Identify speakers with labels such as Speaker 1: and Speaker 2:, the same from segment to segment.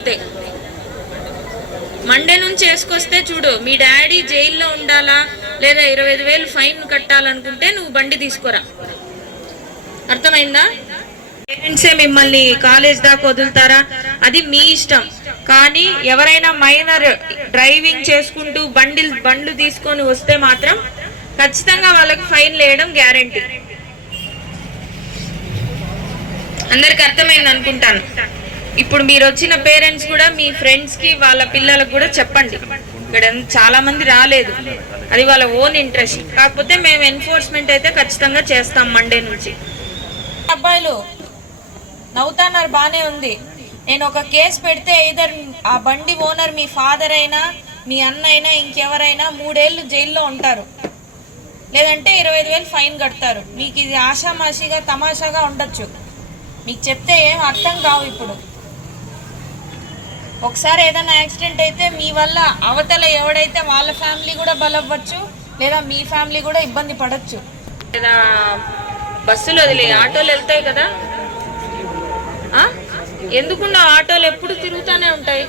Speaker 1: అంతే. మండే నుంచి వేసుకొస్తే చూడు మీ డాడీ జైల్లో ఉండాలా? లేదా ఇరవై ఐదు వేలు ఫైన్ కట్టాలనుకుంటే నువ్వు బండి తీసుకోరా. అర్థమైందా? పేరెంట్సే మిమ్మల్ని కాలేజ్ దాకా వదులుతారా? అది మీ ఇష్టం. కానీ ఎవరైనా మైనర్ డ్రైవింగ్ చేసుకుంటూ బండి బండ్లు తీసుకొని వస్తే మాత్రం ఖచ్చితంగా వాళ్ళకి ఫైన్ వేయడం గ్యారంటీ. అందరికి అర్థమైంది అనుకుంటాను. ఇప్పుడు మీరు వచ్చిన పేరెంట్స్ కూడా మీ ఫ్రెండ్స్కి వాళ్ళ పిల్లలకు కూడా చెప్పండి. ఇక్కడ చాలా మంది రాలేదు. అది వాళ్ళ ఓన్ ఇంట్రెస్ట్ కాకపోతే మేము ఎన్ఫోర్స్మెంట్ అయితే ఖచ్చితంగా చేస్తాం మండే నుంచి. అబ్బాయిలు నవ్వుతాన్నారు బాగానే ఉంది. నేను ఒక కేసు పెడితే ఇదర్ ఆ బండి ఓనర్ మీ ఫాదర్ అయినా మీ అన్న అయినా ఇంకెవరైనా మూడేళ్ళు జైల్లో ఉంటారు. లేదంటే ఇరవై ఐదు వేలు ఫైన్ కడతారు. మీకు ఇది ఆషామాషిగా తమాషాగా ఉండొచ్చు. మీకు చెప్తే ఏం అర్థం కావు ఇప్పుడు. ఒకసారి ఏదైనా యాక్సిడెంట్ అయితే మీ వల్ల అవతల ఎవడైతే వాళ్ళ ఫ్యామిలీ కూడా బలవ్వచ్చు లేదా మీ ఫ్యామిలీ కూడా ఇబ్బంది పడవచ్చు లేదా బస్సులు వదిలే ఆటోలు వెళ్తాయి కదా? ఎందుకుండా ఆటోలు ఎప్పుడు తిరుగుతూనే ఉంటాయి?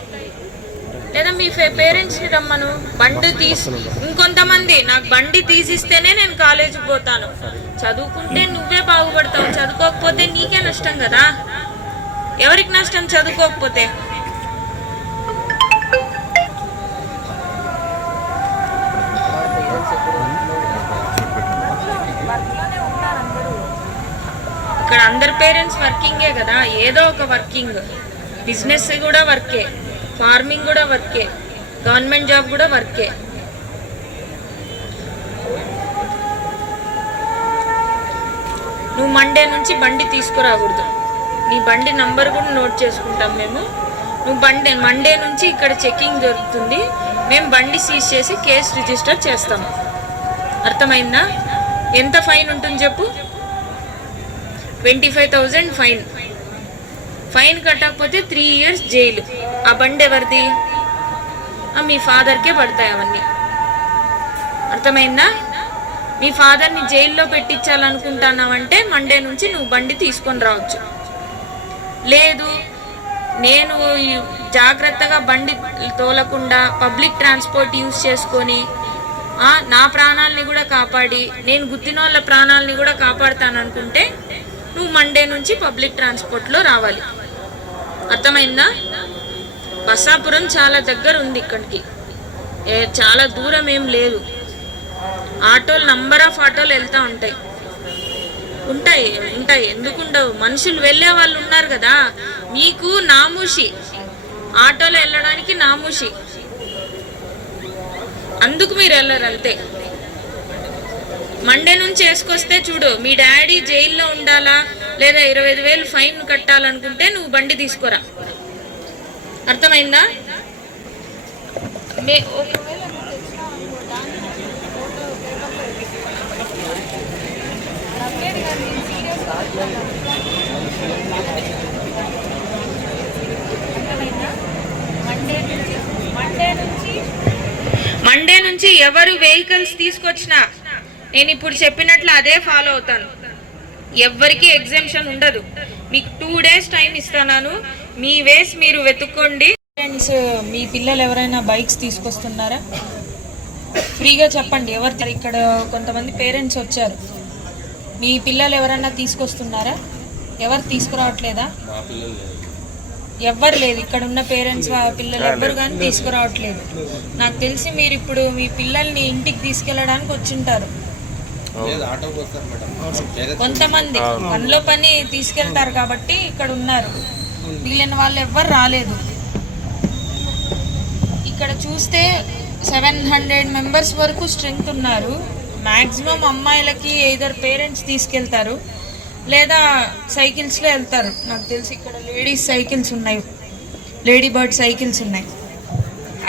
Speaker 1: లేదా మీ పేరెంట్స్ని రమ్మను. బండి తీసి ఇంకొంతమంది నాకు బండి తీసిస్తేనే నేను కాలేజీకి పోతాను. చదువుకుంటే నువ్వే బాగుపడతావు. చదువుకోకపోతే నీకే నష్టం కదా? ఎవరికి నష్టం చదువుకోకపోతే? ఇక్కడ అందరు పేరెంట్స్ వర్కింగే కదా ఏదో ఒక వర్కింగ్. బిజినెస్ కూడా వర్కే ఫార్మింగ్ కూడా వర్కే గవర్నమెంట్ జాబ్ కూడా వర్కే. నువ్వు మండే నుంచి బండి తీసుకురాకూడదు. నీ బండి నంబర్ కూడా నోట్ చేసుకుంటాం మేము. నువ్వు బండి మండే నుంచి ఇక్కడ చెకింగ్ జరుగుతుంది. మేము బండి సీజ్ చేసి కేసు రిజిస్టర్ చేస్తాము అర్థమైందా? ఎంత ఫైన్ ఉంటుంది చెప్పు? Twenty five thousand fine fine కట్టకపోతే త్రీ ఇయర్స్ జైలు ఆ బండి ఎవరిది? మీ ఫాదర్కే పడతాయి అవన్నీ. అర్థమైందా? మీ ఫాదర్ని జైల్లో పెట్టించాలనుకుంటున్నావంటే మండే నుంచి నువ్వు బండి తీసుకొని రావచ్చు. లేదు నేను ఈ జాగ్రత్తగా బండి తోలకుండా పబ్లిక్ ట్రాన్స్పోర్ట్ యూస్ చేసుకొని నా ప్రాణాలని కూడా కాపాడి నేను గుద్దినోళ్ళ ప్రాణాలని కూడా కాపాడుతాననుకుంటే నువ్వు మండే నుంచి పబ్లిక్ ట్రాన్స్పోర్ట్లో రావాలి. అర్థమైందా? బసాపురం చాలా దగ్గర ఉంది ఇక్కడికి. ఏ చాలా దూరం ఏం లేదు. ఆటోలు నంబర్ ఆఫ్ ఆటోలు వెళ్తూ ఉంటాయి. ఉంటాయి ఉంటాయి. ఎందుకుండవు మనుషులు వెళ్ళే వాళ్ళు ఉన్నారు కదా. మీకు నామూషి. ఆటోలో వెళ్ళడానికి నామూషి. అందుకు మీరు వెళ్ళరు అంతే. మండే నుంచి వేసుకొస్తే చూడు మీ డాడీ జైల్లో ఉండాలా? లేదా ఇరవై ఐదు వేలు ఫైన్ కట్టాలనుకుంటే నువ్వు బండి తీసుకోరా. అర్థమైందా? మండే నుంచి ఎవరు వెహికల్స్ తీసుకొచ్చినా నేను ఇప్పుడు చెప్పినట్లు అదే ఫాలో అవుతాను. ఎవ్వరికి ఎగ్జామ్షన్ ఉండదు. మీకు టూ డేస్ టైం ఇస్తున్నాను. మీ వేస్ మీరు వెతుక్కోండి. ఫ్రెండ్స్ మీ పిల్లలు ఎవరైనా బైక్స్ తీసుకొస్తున్నారా? ఫ్రీగా చెప్పండి. ఎవరు ఇక్కడ కొంతమంది పేరెంట్స్ వచ్చారు. మీ పిల్లలు ఎవరైనా తీసుకొస్తున్నారా? ఎవరు తీసుకురావట్లేదా? ఎవ్వరు లేదు. ఇక్కడ ఉన్న పేరెంట్స్ పిల్లలు ఎవ్వరు కానీ తీసుకురావట్లేదు. నాకు తెలిసి మీరు ఇప్పుడు మీ పిల్లల్ని ఇంటికి తీసుకెళ్ళడానికి వచ్చింటారు. కొంతమంది పనిలో పని తీసుకెళ్తారు కాబట్టి ఇక్కడ ఉన్నారు. మిగిలిన వాళ్ళు ఎవ్వరు రాలేదు. ఇక్కడ చూస్తే సెవెన్ హండ్రెడ్ మెంబర్స్ వరకు స్ట్రెంగ్త్ ఉన్నారు. మ్యాక్సిమం అమ్మాయిలకి ఇద్దరు పేరెంట్స్ తీసుకెళ్తారు లేదా సైకిల్స్లో వెళ్తారు. నాకు తెలిసి ఇక్కడ లేడీస్ సైకిల్స్ ఉన్నాయి. లేడీ బర్డ్ సైకిల్స్ ఉన్నాయి.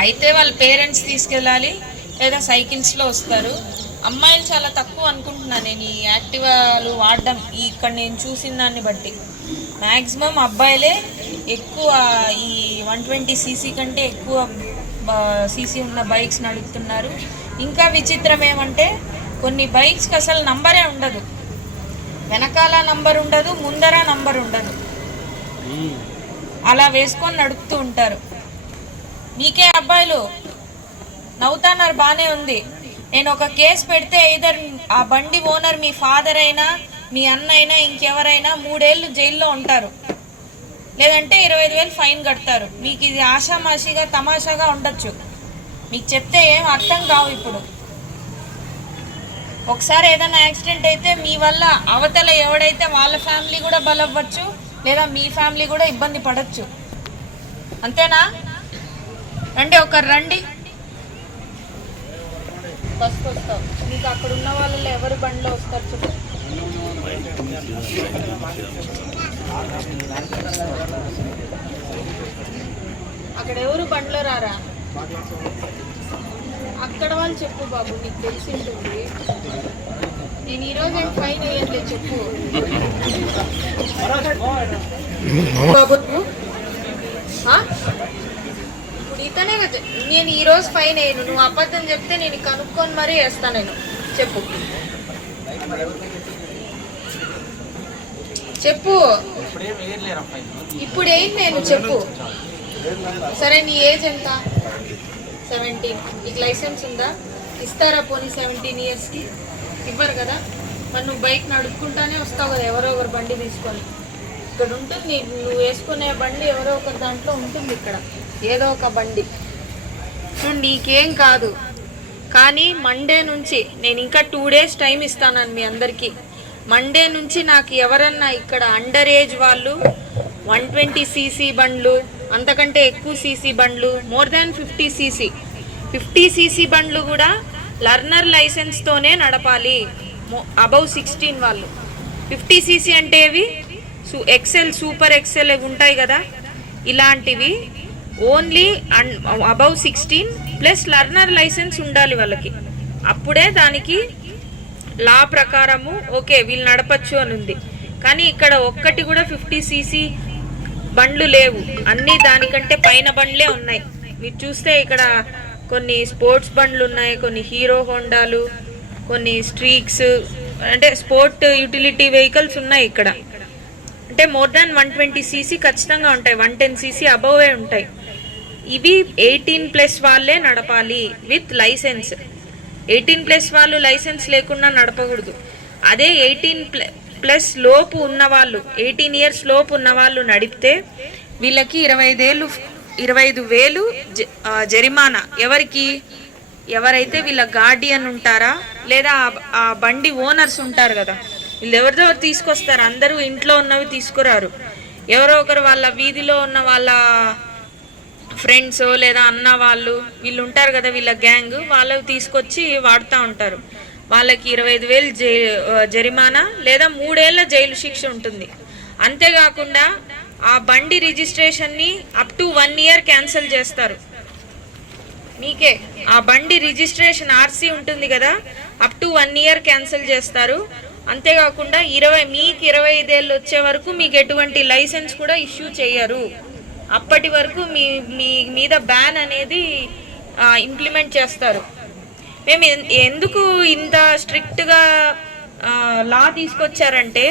Speaker 1: అయితే వాళ్ళ పేరెంట్స్ తీసుకెళ్ళాలి లేదా సైకిల్స్లో వస్తారు. అమ్మాయిలు చాలా తక్కువ అనుకుంటున్నాను నేను ఈ యాక్టివాలు వాడడం. ఇక్కడ నేను చూసిన దాన్ని బట్టి. మ్యాక్సిమం అబ్బాయిలే ఎక్కువ ఈ వన్ ట్వంటీ సీసీ కంటే ఎక్కువ సీసీ ఉన్న బైక్స్ నడుపుతున్నారు. ఇంకా విచిత్రం ఏమంటే కొన్ని బైక్స్కి అసలు నంబరే ఉండదు. వెనకాల నంబర్ ఉండదు ముందర నంబర్ ఉండదు. అలా వేసుకొని నడుపుతూ ఉంటారు. మీకే అబ్బాయిలు. నవ్వుతాన్నారు బాగానే ఉంది. నేను ఒక కేసు పెడితే ఇదర్ ఆ బండి ఓనర్ మీ ఫాదర్ అయినా మీ అన్న అయినా ఇంకెవరైనా మూడేళ్ళు జైల్లో ఉంటారు. లేదంటే ఇరవై ఐదు వేలు ఫైన్ కడతారు. మీకు ఇది ఆషామాషిగా తమాషాగా ఉండొచ్చు. మీకు చెప్తే ఏం అర్థం కావు ఇప్పుడు. ఒకసారి ఏదైనా యాక్సిడెంట్ అయితే మీ వల్ల అవతల ఎవడైతే వాళ్ళ ఫ్యామిలీ కూడా బలవ్వచ్చు లేదా మీ ఫ్యామిలీ కూడా ఇబ్బంది పడచ్చు. అంతేనా? రండి ఒకరు రండి. బస్కి వస్తావు. మీకు అక్కడ ఉన్న వాళ్ళలో ఎవరు బండిలో వస్తారు చెప్పు. అక్కడ ఎవరు బండిలో రారా? అక్కడ వాళ్ళు చెప్పు బాబు నీకు తెలిసి ఉంటుంది నేను ఈరోజు ఏం ఫైన్ వేయట్లేదు చెప్పు. బాబు తనే నేను ఈ రోజు కదా నేను ఈరోజు ఫైన్ అయ్యాను. నువ్వు అబద్ధం చెప్తే నేను కనుక్కొని మరీ వేస్తాను నేను. చెప్పు. చెప్పు. ఇప్పుడు ఏంటి నేను చెప్పు. సరే నీ ఏజ్ ఎంత? సెవెంటీన్ నీకు లైసెన్స్ ఉందా? ఇస్తారా పోనీ సెవెంటీన్ ఇయర్స్కి ఇవ్వరు కదా. మరి నువ్వు బైక్ నడుపుకుంటానే వస్తావు కదా ఎవరో ఒకరు బండి తీసుకొని. ఇక్కడ ఉంటుంది నువ్వు వేసుకునే బండి ఎవరో ఒకరి దాంట్లో ఉంటుంది ఇక్కడ. ఏదో ఒక బండి. నీకేం కాదు. కానీ మండే నుంచి నేను ఇంకా టూ డేస్ టైం ఇస్తానని మీ అందరికీ. మండే నుంచి నాకు ఎవరన్నా ఇక్కడ అండర్ ఏజ్ వాళ్ళు వన్ ట్వంటీ సీసీ బండ్లు అంతకంటే ఎక్కువ సీసీ బండ్లు more than fifty CC fifty CC బండ్లు కూడా లర్నర్ లైసెన్స్తోనే నడపాలి. అబౌవ్ సిక్స్టీన్ వాళ్ళు. ఫిఫ్టీ సీసీ అంటే ఏవి? సూ ఎక్సెల్ సూపర్ ఎక్సెల్ ఉంటాయి కదా? ఇలాంటివి. Only and above sixteen plus learner licence ఉండాలి వాళ్ళకి. అప్పుడే దానికి లా ప్రకారము ఓకే వీళ్ళు నడపచ్చు అని ఉంది. కానీ ఇక్కడ ఒక్కటి కూడా ఫిఫ్టీ సీసీ బండ్లు లేవు. అన్నీ దానికంటే పైన బండ్లే ఉన్నాయి. మీరు చూస్తే ఇక్కడ కొన్ని స్పోర్ట్స్ బండ్లు ఉన్నాయి కొన్ని హీరో హోండాలు కొన్ని స్ట్రీక్స్ అంటే స్పోర్ట్ యూటిలిటీ వెహికల్స్ ఉన్నాయి ఇక్కడ. అంటే more than one twenty CC ఖచ్చితంగా ఉంటాయి. వన్ టెన్ సీసీ అబోవే ఉంటాయి. ఇవి ఎయిటీన్ ప్లస్ వాళ్ళే నడపాలి విత్ లైసెన్స్. ఎయిటీన్ ప్లస్ వాళ్ళు లైసెన్స్ లేకుండా నడపకూడదు. అదే ఎయిటీన్ ప్లస్ లోపు ఉన్నవాళ్ళు ఎయిటీన్ ఇయర్స్ లోపు ఉన్నవాళ్ళు నడిపితే వీళ్ళకి ఇరవై ఐదేళ్ళు ఇరవై ఐదు వేలు జ- జరిమానా. ఎవరికి? ఎవరైతే వీళ్ళ గార్డియన్ ఉంటారా లేదా ఆ- బండి ఓనర్స్ ఉంటారు కదా వీళ్ళు ఎవరిదో తీసుకొస్తారు. అందరూ ఇంట్లో ఉన్నవి తీసుకురారు. ఎవరో ఒకరు వాళ్ళ వీధిలో ఉన్న వాళ్ళ ఫ్రెండ్స్ లేదా అన్న వాళ్ళు వీళ్ళు ఉంటారు కదా వీళ్ళ గ్యాంగ్ వాళ్ళు తీసుకొచ్చి వాడుతూ ఉంటారు. వాళ్ళకి ఇరవై ఐదు వేలు జరిమానా లేదా మూడేళ్ళ జైలు శిక్ష ఉంటుంది. అంతేకాకుండా ఆ బండి రిజిస్ట్రేషన్ని up to one year cancel చేస్తారు. మీకే ఆ బండి రిజిస్ట్రేషన్ ఆర్సీ ఉంటుంది కదా up to one year cancel చేస్తారు. అంతేకాకుండా ఇరవై మీకు ఇరవై ఐదేళ్ళు వచ్చే వరకు మీకు ఎటువంటి లైసెన్స్ కూడా ఇష్యూ చేయరు. అప్పటి వరకు మీ మీ మీద బ్యాన్ అనేది ఇంప్లిమెంట్ చేస్తారు. మేము ఎందుకు ఇంత స్ట్రిక్ట్గా లా తీసుకొచ్చారంటే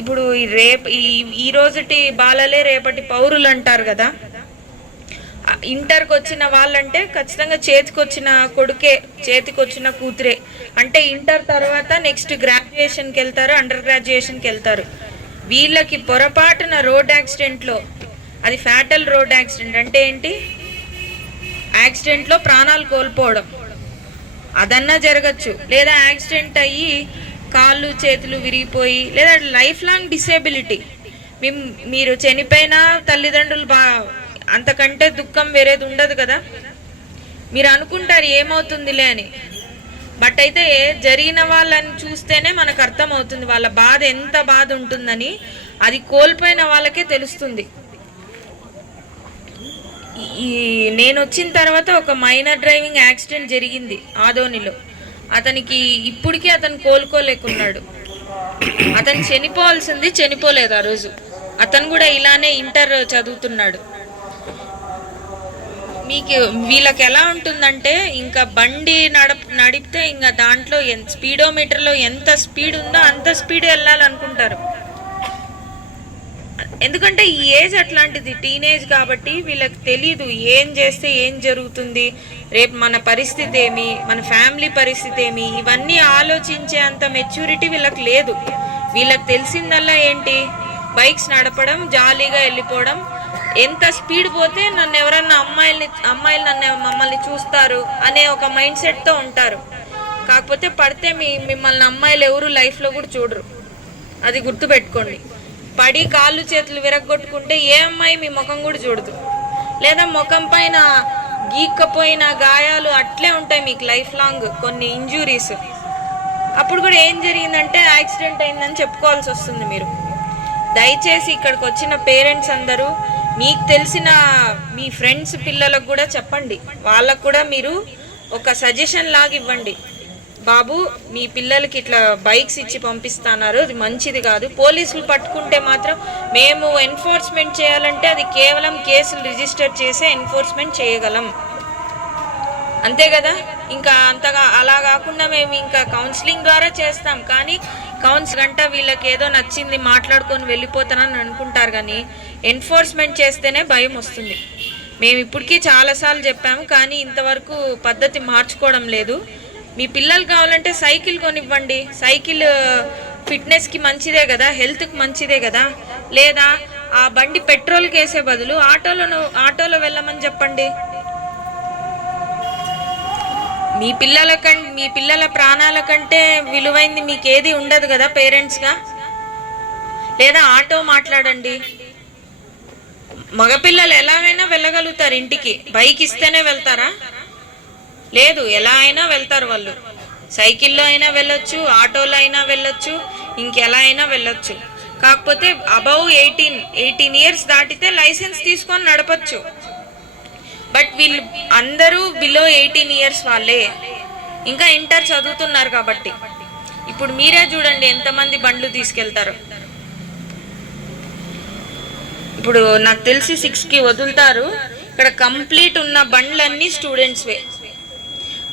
Speaker 1: ఇప్పుడు ఈ రేపు ఈ ఈ రోజుటి బాలలే రేపటి పౌరులు అంటారు కదా. ఇంటర్కి వచ్చిన వాళ్ళంటే ఖచ్చితంగా చేతికొచ్చిన కొడుకే చేతికొచ్చిన కూతురే. అంటే ఇంటర్ తర్వాత నెక్స్ట్ గ్రాడ్యుయేషన్కి వెళ్తారు అండర్ గ్రాడ్యుయేషన్కి వెళ్తారు వీళ్ళకి పొరపాటున రోడ్ యాక్సిడెంట్లో అది ఫ్యాటల్ రోడ్ యాక్సిడెంట్ అంటే ఏంటి? యాక్సిడెంట్లో ప్రాణాలు కోల్పోవడం. అదన్నా జరగచ్చు. లేదా యాక్సిడెంట్ అయ్యి కాళ్ళు చేతులు విరిగిపోయి లేదా లైఫ్ లాంగ్ డిసేబిలిటీ. మీరు చనిపోయినా తల్లిదండ్రులు బా అంతకంటే దుఃఖం వేరేది ఉండదు కదా? మీరు అనుకుంటారు ఏమవుతుందిలే అని. బట్ అయితే జరిగిన వాళ్ళని చూస్తేనే మనకు అర్థమవుతుంది. వాళ్ళ బాధ ఎంత బాధ ఉంటుందని అది కోల్పోయిన వాళ్ళకే తెలుస్తుంది. ఈ నేను వచ్చిన తర్వాత ఒక మైనర్ డ్రైవింగ్ యాక్సిడెంట్ జరిగింది ఆదోనిలో. అతనికి ఇప్పటికీ అతను కోలుకోలేకున్నాడు. అతను చనిపోవాల్సింది చనిపోలేదు ఆ రోజు. అతను కూడా ఇలానే ఇంటర్ చదువుతున్నాడు. మీకు వీళ్ళకి ఎలా ఉంటుందంటే ఇంకా బండి నడప నడిపితే ఇంకా దాంట్లో ఎంత స్పీడోమీటర్లో ఎంత స్పీడ్ ఉందో అంత స్పీడ్ వెళ్ళాలనుకుంటారు. ఎందుకంటే ఈ ఏజ్ అట్లాంటిది టీనేజ్ కాబట్టి వీళ్ళకి తెలీదు ఏం చేస్తే ఏం జరుగుతుంది రేపు మన పరిస్థితి ఏమి మన ఫ్యామిలీ పరిస్థితి ఏమి ఇవన్నీ ఆలోచించే అంత మెచ్యూరిటీ వీళ్ళకి లేదు. వీళ్ళకి తెలిసిందల్లా ఏంటి? బైక్స్ నడపడం జాలీగా వెళ్ళిపోవడం ఎంత స్పీడ్ పోతే నన్ను ఎవరన్నా అమ్మాయిల్ని అమ్మాయిలు నన్ను మమ్మల్ని చూస్తారు అనే ఒక మైండ్ సెట్తో ఉంటారు. కాకపోతే పడితే మీ మిమ్మల్ని అమ్మాయిలు ఎవరు లైఫ్లో కూడా చూడరు. అది గుర్తుపెట్టుకోండి. పడి కాళ్ళు చేతులు విరగొట్టుకుంటే ఏ అమ్మాయి మీ ముఖం కూడా చూడదు. లేదా ముఖం పైన గీక్కపోయిన గాయాలు అట్లే ఉంటాయి మీకు లైఫ్ లాంగ్ కొన్ని ఇంజురీస్. అప్పుడు కూడా ఏం జరిగిందంటే యాక్సిడెంట్ అయిందని చెప్పుకోవాల్సి వస్తుంది మీరు. దయచేసి ఇక్కడికి వచ్చిన పేరెంట్స్ అందరూ మీకు తెలిసిన మీ ఫ్రెండ్స్ పిల్లలకు కూడా చెప్పండి. వాళ్ళకు కూడా మీరు ఒక సజెషన్ లాగా ఇవ్వండి. బాబు మీ పిల్లలకి ఇట్లా బైక్స్ ఇచ్చి పంపిస్తున్నారు. అది మంచిది కాదు. పోలీసులు పట్టుకుంటే మాత్రం మేము ఎన్ఫోర్స్మెంట్ చేయాలంటే అది కేవలం కేసులు రిజిస్టర్ చేసే ఎన్ఫోర్స్మెంట్ చేయగలం. అంతే కదా? ఇంకా అంతగా అలా కాకుండా మేము ఇంకా కౌన్సిలింగ్ ద్వారా చేస్తాం. కానీ కౌన్స్ గంట వీళ్ళకి ఏదో నచ్చింది మాట్లాడుకొని వెళ్ళిపోతానని అనుకుంటారు కానీ ఎన్ఫోర్స్మెంట్ చేస్తేనే భయం వస్తుంది. మేము ఇప్పటికీ చాలాసార్లు చెప్పాము కానీ ఇంతవరకు పద్ధతి మార్చుకోవడం లేదు. మీ పిల్లలు కావాలంటే సైకిల్ కొనివ్వండి. సైకిల్ ఫిట్నెస్కి మంచిదే కదా హెల్త్కి మంచిదే కదా? లేదా ఆ బండి పెట్రోల్కి వేసే బదులు ఆటోలో ఆటోలో వెళ్ళమని చెప్పండి. మీ పిల్లల కం మీ పిల్లల ప్రాణాల కంటే విలువైంది మీకేది ఉండదు కదా పేరెంట్స్గా? లేదా ఆటో మాట్లాడండి. మగపిల్లలు ఎలాగైనా వెళ్ళగలుగుతారు ఇంటికి. బైక్ ఇస్తేనే వెళ్తారా? లేదు ఎలా అయినా వెళ్తారు వాళ్ళు. సైకిల్లో అయినా వెళ్ళొచ్చు ఆటోలో అయినా వెళ్ళొచ్చు ఇంకెలా అయినా వెళ్ళొచ్చు. కాకపోతే అబౌవ్ ఎయిటీన్ ఎయిటీన్ ఇయర్స్ దాటితే లైసెన్స్ తీసుకొని నడపచ్చు. బట్ వీళ్ళు అందరూ బిలో ఎయిటీన్ ఇయర్స్ వాళ్ళే. ఇంకా ఇంటర్ చదువుతున్నారు కాబట్టి. ఇప్పుడు మీరే చూడండి ఎంతమంది బండ్లు తీసుకెళ్తారు. ఇప్పుడు నాకు తెలిసి సిక్స్కి వదులుతారు. ఇక్కడ కంప్లీట్ ఉన్న బండ్లన్నీ స్టూడెంట్స్వే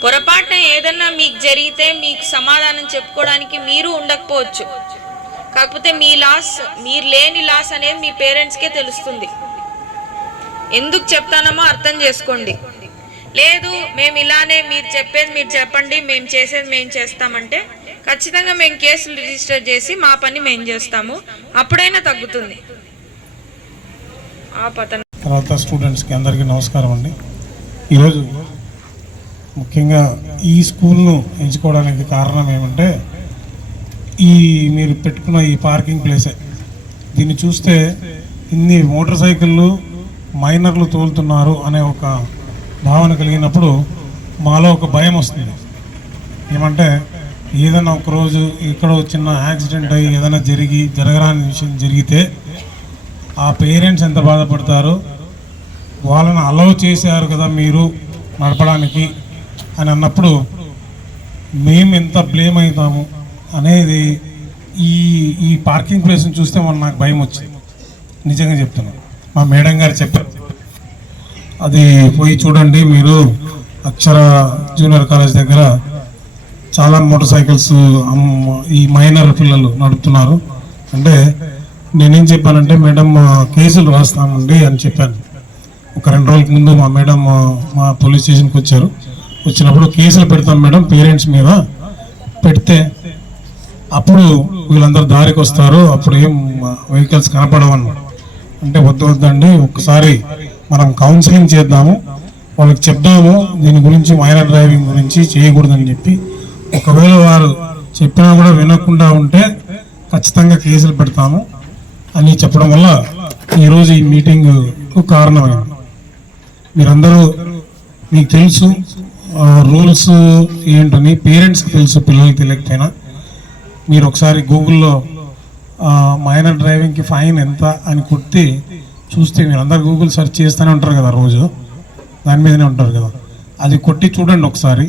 Speaker 1: పొరపాటున ఏదన్నా మీకు జరిగితే మీకు సమాధానం చెప్పుకోవడానికి మీరు ఉండకపోవచ్చు. కాకపోతే మీ లాస్ మీరు లేని లాస్ అనేది మీ పేరెంట్స్కే తెలుస్తుంది. ఎందుకు చెప్తానమో అర్థం చేసుకోండి. లేదు మేము ఇలానే మీరు చెప్పేది మీరు చెప్పండి మేము చేసేది మేము చేస్తామంటే ఖచ్చితంగా మేము కేసులు రిజిస్టర్ చేసి మా పని మేము చేస్తాము. అప్పుడైనా తగ్గుతుంది.
Speaker 2: తర్వాత స్టూడెంట్స్కి అందరికీ నమస్కారం అండి. ఈరోజు ముఖ్యంగా ఈ స్కూల్ను ఎంచుకోవడానికి కారణం ఏమంటే ఈ మీరు పెట్టుకున్న ఈ పార్కింగ్ ప్లేసే. దీన్ని చూస్తే ఇన్ని మోటార్ సైకిళ్ళు మైనర్లు తోలుతున్నారు అనే ఒక భావన కలిగినప్పుడు మాలో ఒక భయం వస్తుంది. ఏమంటే ఏదైనా ఒకరోజు ఇక్కడ చిన్న యాక్సిడెంట్ అయ్యి ఏదైనా జరిగి జరగరాని విషయం జరిగితే ఆ పేరెంట్స్ ఎంత బాధపడతారో? వాళ్ళని అలౌ చేశారు కదా మీరు నడపడానికి అని అన్నప్పుడు మేము ఎంత బ్లేమ్ అవుతాము అనేది ఈ ఈ పార్కింగ్ ప్లేస్ని చూస్తే మన నాకు భయం వచ్చింది. నిజంగా చెప్తున్నాను మా మేడం గారు చెప్పారు. అది పోయి చూడండి మీరు అక్షర జూనియర్ కాలేజ్ దగ్గర చాలా మోటార్ సైకిల్స్ ఈ మైనర్ పిల్లలు నడుపుతున్నారు. అంటే నేనేం చెప్పానంటే మేడం కేసులు రాస్తామండి అని చెప్పాను. ఒక రెండు రోజుల ముందు మా మేడం మా పోలీస్ స్టేషన్కి వచ్చారు. వచ్చినప్పుడు కేసులు పెడతాం మేడం పేరెంట్స్ మీద పెడితే అప్పుడు వీళ్ళందరూ దారికి వస్తారు అప్పుడు ఏం వెహికల్స్ కనపడవు అంటే వద్దు వద్దండి ఒకసారి మనం కౌన్సిలింగ్ చేద్దాము వాళ్ళకి చెప్దాము దీని గురించి మైనర్ డ్రైవింగ్ గురించి చేయకూడదని చెప్పి. ఒకవేళ వారు చెప్పినా కూడా వినకుండా ఉంటే ఖచ్చితంగా కేసులు పెడతాము. అని చెప్పడం వల్ల ఈరోజు ఈ మీటింగ్ కారణమైంది. మీరందరూ మీకు తెలుసు రూల్స్ ఏంటని పేరెంట్స్కి తెలుసు పిల్లలకి తెలియకపోయినా. మీరు ఒకసారి గూగుల్లో మైనర్ డ్రైవింగ్కి ఫైన్ ఎంత అని కొట్టి చూస్తే మీరు అందరు గూగుల్ సెర్చ్ చేస్తూనే ఉంటారు కదా రోజు. దాని మీదనే ఉంటారు కదా. అది కొట్టి చూడండి ఒకసారి.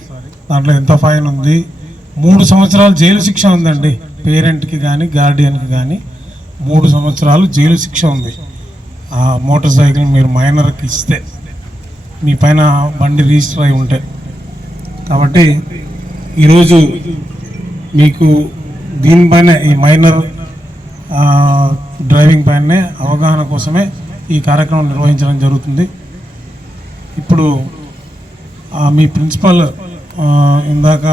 Speaker 2: దాంట్లో ఎంత ఫైన్ ఉంది? మూడు సంవత్సరాలు జైలు శిక్ష ఉందండి పేరెంట్కి కానీ గార్డియన్కి కానీ మూడు సంవత్సరాలు జైలు శిక్ష ఉంది. ఆ మోటార్ సైకిల్ మీరు మైనర్కి ఇస్తే మీ పైన బండి రిజిస్టర్ అయి ఉంటే. కాబట్టి ఈరోజు మీకు దీనిపైన ఈ మైనర్ డ్రైవింగ్ పైనే అవగాహన కోసమే ఈ కార్యక్రమం నిర్వహించడం జరుగుతుంది. ఇప్పుడు మీ ప్రిన్సిపల్ ఇందాక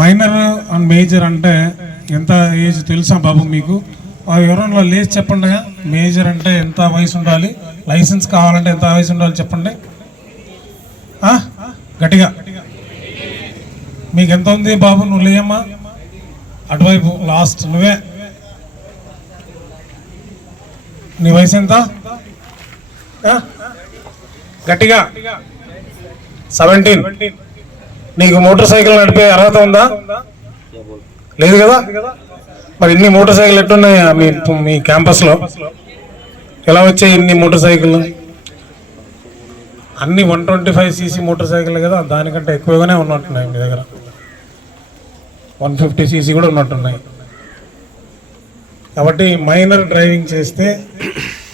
Speaker 2: మైనర్ అండ్ మేజర్ అంటే ఎంత ఏజ్ తెలుసా బాబు మీకు? ఆ వివరంలో లేచి చెప్పండి మేజర్ అంటే ఎంత వయసు ఉండాలి? లైసెన్స్ కావాలంటే ఎంత వయసు ఉండాలి చెప్పండి? గట్టిగా. మీకు ఎంత ఉంది బాబు? నువ్వు లేయమ్మా. అటువైపు లాస్ట్ నువ్వే. నీ వయసు ఎంత? గట్టిగా. సెవెంటీన్ నీకు మోటార్ సైకిల్ నడిపే అర్హత ఉందా? లేదు కదా? మరి ఇన్ని మోటార్ సైకిల్ ఎట్టున్నాయి మీ మీ క్యాంపస్లో? ఎలా వచ్చాయి ఇన్ని మోటార్ సైకిల్ అన్ని one twenty five CC motorcycle కదా దానికంటే ఎక్కువగానే ఉన్నట్టున్నాయి మీ దగ్గర. వన్ ఫిఫ్టీ సీసీ కూడా ఉన్నట్టున్నాయి. కాబట్టి మైనర్ డ్రైవింగ్ చేస్తే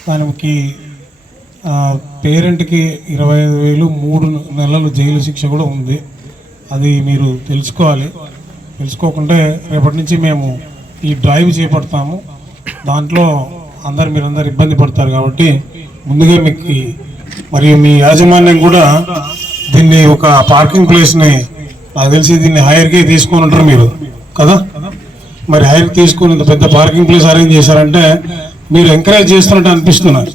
Speaker 2: దానికి పేరెంట్కి ఇరవై ఐదు వేలు మూడు నెలలు జైలు శిక్ష కూడా ఉంది. అది మీరు తెలుసుకోవాలి. తెలుసుకోకుంటే రేపటి నుంచి మేము ఈ డ్రైవ్ చేపడతాము. దాంట్లో అందరు మీరందరు ఇబ్బంది పడతారు కాబట్టి ముందుగా మీకు మరియు మీ యాజమాన్యం కూడా దీన్ని ఒక పార్కింగ్ ప్లేస్ని నాకు తెలిసి దీన్ని హైర్కి తీసుకొని ఉంటారు మీరు కదా? మరి హైర్ తీసుకుని ఇంత పెద్ద పార్కింగ్ ప్లేస్ అరేంజ్ చేశారంటే మీరు ఎంకరేజ్ చేస్తున్నట్టు అనిపిస్తున్నారు.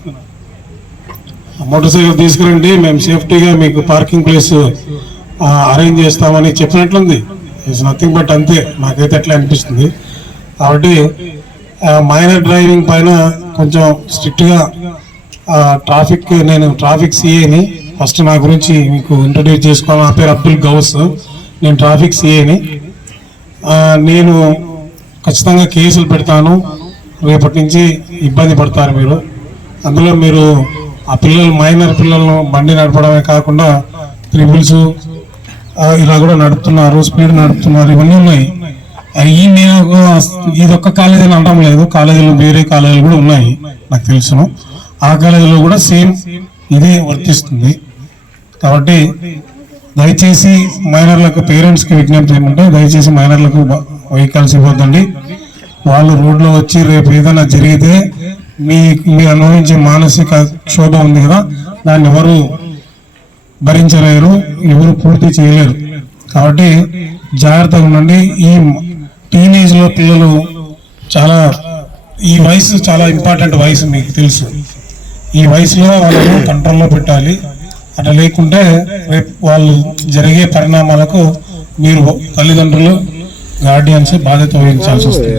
Speaker 2: మోటార్ సైకిల్ తీసుకురండి మేము సేఫ్టీగా మీకు పార్కింగ్ ప్లేస్ అరేంజ్ చేస్తామని చెప్పినట్లుంది. ఇట్స్ నథింగ్ బట్ అంతే. నాకైతే అట్లా అనిపిస్తుంది. కాబట్టి మైనర్ డ్రైవింగ్ పైన కొంచెం స్ట్రిక్ట్గా ట్రాఫిక్ నేను ట్రాఫిక్ సిఏని ఫస్ట్ నా గురించి మీకు ఇంట్రడ్యూస్ చేసుకోవాలి. నా పేరు అబ్దుల్ గౌస్. నేను ట్రాఫిక్ సిఏని నేను ఖచ్చితంగా కేసులు పెడతాను. రేపటి నుంచి ఇబ్బంది పడతారు మీరు. అందులో మీరు ఆ పిల్లలు మైనర్ పిల్లలను బండి నడపడమే కాకుండా త్రిబుల్స్ ఇలా కూడా నడుపుతున్నారు స్పీడ్ నడుపుతున్నారు ఇవన్నీ ఉన్నాయి. అవి నేను ఇది ఒక్క కాలేజీని అనడం లేదు కాలేజీలు వేరే కాలేజీలు కూడా ఉన్నాయి నాకు తెలుసును. ఆ కాలేజీలో కూడా సేమ్ ఇదే వర్తిస్తుంది. కాబట్టి దయచేసి మైనర్లకు పేరెంట్స్కి విజ్ఞప్తి ఏమంటే దయచేసి మైనర్లకు వెహికల్స్ ఇవ్వద్దండి. వాళ్ళు రోడ్లో వచ్చి రేపు ఏదైనా జరిగితే మీ మీరు అనుభవించే మానసిక క్షోభ ఉంది కదా దాన్ని ఎవరు భరించలేరు ఎవరు పూర్తి చేయలేరు. కాబట్టి జాగ్రత్తగా ఉండండి. ఈ టీనేజ్లో పిల్లలు చాలా ఈ వయసు చాలా ఇంపార్టెంట్ వయసు మీకు తెలుసు. ఈ వయసులో వాళ్ళను కంట్రోల్లో పెట్టాలి. అట్లా లేకుంటే రేపు వాళ్ళు జరిగే పరిణామాలకు మీరు తల్లిదండ్రులు గార్డియన్స్ బాధ్యత వహించాల్సి వస్తుంది.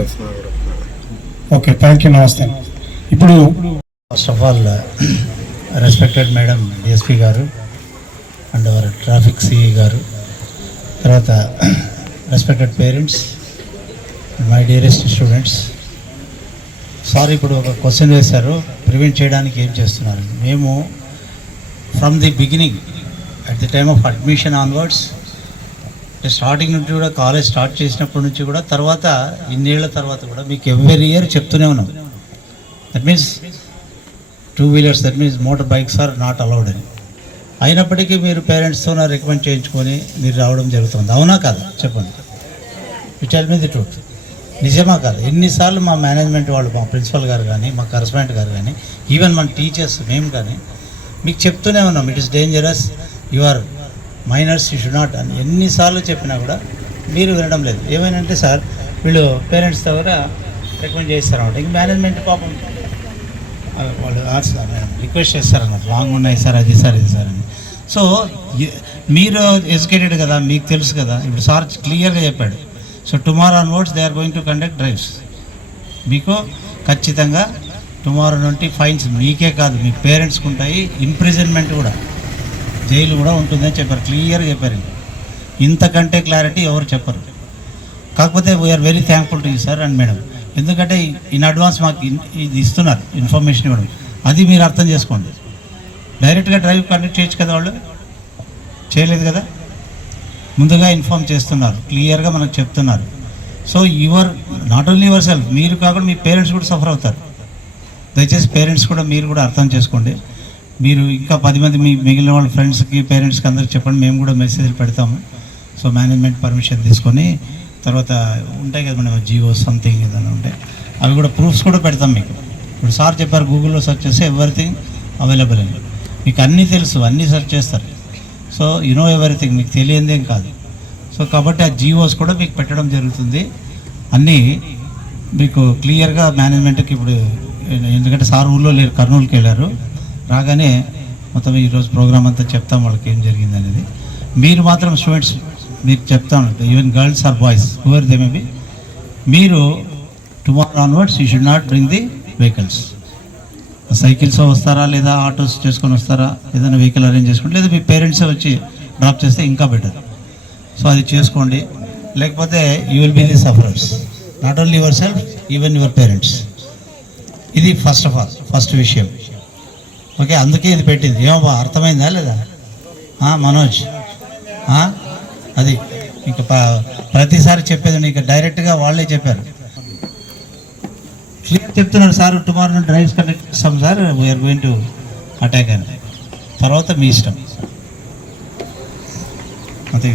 Speaker 2: ఓకే థ్యాంక్ యూ నమస్తే. ఇప్పుడు
Speaker 3: first of all respected madam DSP గారు అండ్ అవర్ ట్రాఫిక్ సిఈ గారు. తర్వాత respected parents my dearest students sir ఇప్పుడు ఒక క్వశ్చన్ వేశారు. ప్రివెంట్ చేయడానికి ఏం చేస్తున్నారు? మేము from the beginning at the time of admission onwards starting నుంచి కూడా కాలేజ్ స్టార్ట్ చేసినప్పటి నుంచి కూడా తర్వాత ఇన్నేళ్ళ తర్వాత కూడా మీకు ఎవ్రీ ఇయర్ చెప్తూనే ఉన్నాం. That means two wheelers that means motor bikes are not allowed అని అయినప్పటికీ మీరు పేరెంట్స్తో రికమెండ్ చేయించుకొని మీరు రావడం జరుగుతుంది. అవునా కాదా? చెప్పండి. విచాల్ మీద ట్రూత్ నిజమా కాదు? ఎన్నిసార్లు మా మేనేజ్మెంట్ వాళ్ళు మా ప్రిన్సిపల్ గారు కానీ మా కరస్పాండెంట్ గారు కానీ ఈవెన్ మన టీచర్స్ మేము కానీ మీకు చెప్తూనే ఉన్నాం it is dangerous you are minors you should not అని. ఎన్నిసార్లు చెప్పినా కూడా మీరు వినడం లేదు. ఏమైనా అంటే సార్ వీళ్ళు పేరెంట్స్ దగ్గర రికమెండ్ చేస్తారన్నమాట ఇంక మేనేజ్మెంట్ పాపం వాళ్ళు ఆర్ట్స్ రిక్వెస్ట్ చేస్తారన్నమాట. లాంగ్ ఉన్నాయి సార్ అది సార్ ఇది సార్ అని. సో మీరు ఎడ్యుకేటెడ్ కదా మీకు తెలుసు కదా. ఇప్పుడు సార్ క్లియర్గా చెప్పాడు. So tomorrow onwards they are going to conduct drives మీకు ఖచ్చితంగా టుమారో నుండి ఫైన్స్ మీకే కాదు మీ పేరెంట్స్కి ఉంటాయి ఇంప్రిజన్మెంట్ కూడా. జైలు కూడా ఉంటుందని చెప్పారు. క్లియర్గా చెప్పారు ఇంతకంటే క్లారిటీ ఎవరు చెప్పరు. కాకపోతే we are very thankful to you sir and madam ఎందుకంటే ఇన్ అడ్వాన్స్ మాకు ఇది ఇస్తున్నారు ఇన్ఫర్మేషన్ ఇవ్వడం. అది మీరు అర్థం చేసుకోండి. డైరెక్ట్గా డ్రైవ్ కండక్ట్ చేయొచ్చు కదా వాళ్ళు? చేయలేదు కదా? ముందుగా ఇన్ఫామ్ చేస్తున్నారు క్లియర్గా మనకు చెప్తున్నారు. So your not only yourself మీరు కాకుండా మీ పేరెంట్స్ కూడా సఫర్ అవుతారు. దయచేసి పేరెంట్స్ కూడా మీరు కూడా అర్థం చేసుకోండి. మీరు ఇంకా పది మంది మీ మిగిలిన వాళ్ళ ఫ్రెండ్స్కి పేరెంట్స్కి అందరికి చెప్పండి. మేము కూడా మెసేజ్లు పెడతాము. సో మేనేజ్మెంట్ పర్మిషన్ తీసుకొని తర్వాత ఉంటాయి కదా మనం జియో సంథింగ్ ఏదైనా ఉంటే. అవి కూడా ప్రూఫ్స్ కూడా పెడతాం మీకు. ఇప్పుడు సార్ చెప్పారు గూగుల్లో సెర్చ్ చేస్తే ఎవరిథింగ్ అవైలబుల్ అని. మీకు అన్నీ తెలుసు అన్నీ సెర్చ్ చేస్తారు. సో యు నో మీకు తెలియందేం కాదు. సో కాబట్టి ఆ జీవోస్ కూడా మీకు పెట్టడం జరుగుతుంది. అన్నీ మీకు క్లియర్గా మేనేజ్మెంట్కి ఇప్పుడు ఎందుకంటే సార్ ఊళ్ళో లేరు కర్నూలుకి వెళ్ళారు. రాగానే మొత్తం ఈరోజు ప్రోగ్రామ్ అంతా చెప్తాం వాళ్ళకి ఏం జరిగింది అనేది మీరు మాత్రం స్టూడెంట్స్ మీకు చెప్తాను. Even girls or boys who are they may be మీరు tomorrow onwards you should not bring the vehicles cycles వస్తారా లేదా ఆటోస్ చేసుకొని వస్తారా? ఏదైనా వెహికల్ అరేంజ్ చేసుకుంటే లేదా మీ పేరెంట్సే వచ్చి డ్రాప్ చేస్తే ఇంకా బెటర్ సో అది చేసుకోండి. లేకపోతే you will be the sufferers not only yourself even your parents ఇది ఫస్ట్ ఆఫ్ ఆల్ ఫస్ట్ విషయం. ఓకే అందుకే ఇది పెట్టింది. ఏమో అర్థమైందా లేదా? మనోజ్. అది ఇంకా ప్రతిసారి చెప్పేది నీకు డైరెక్ట్గా వాళ్ళే చెప్పారు. క్లియర్ చెప్తున్నారు సార్ టుమారో డ్రైవ్స్ కండక్ట్ చేస్తాం sir we are going to attack అని. తర్వాత మీ ఇష్టం. అంతే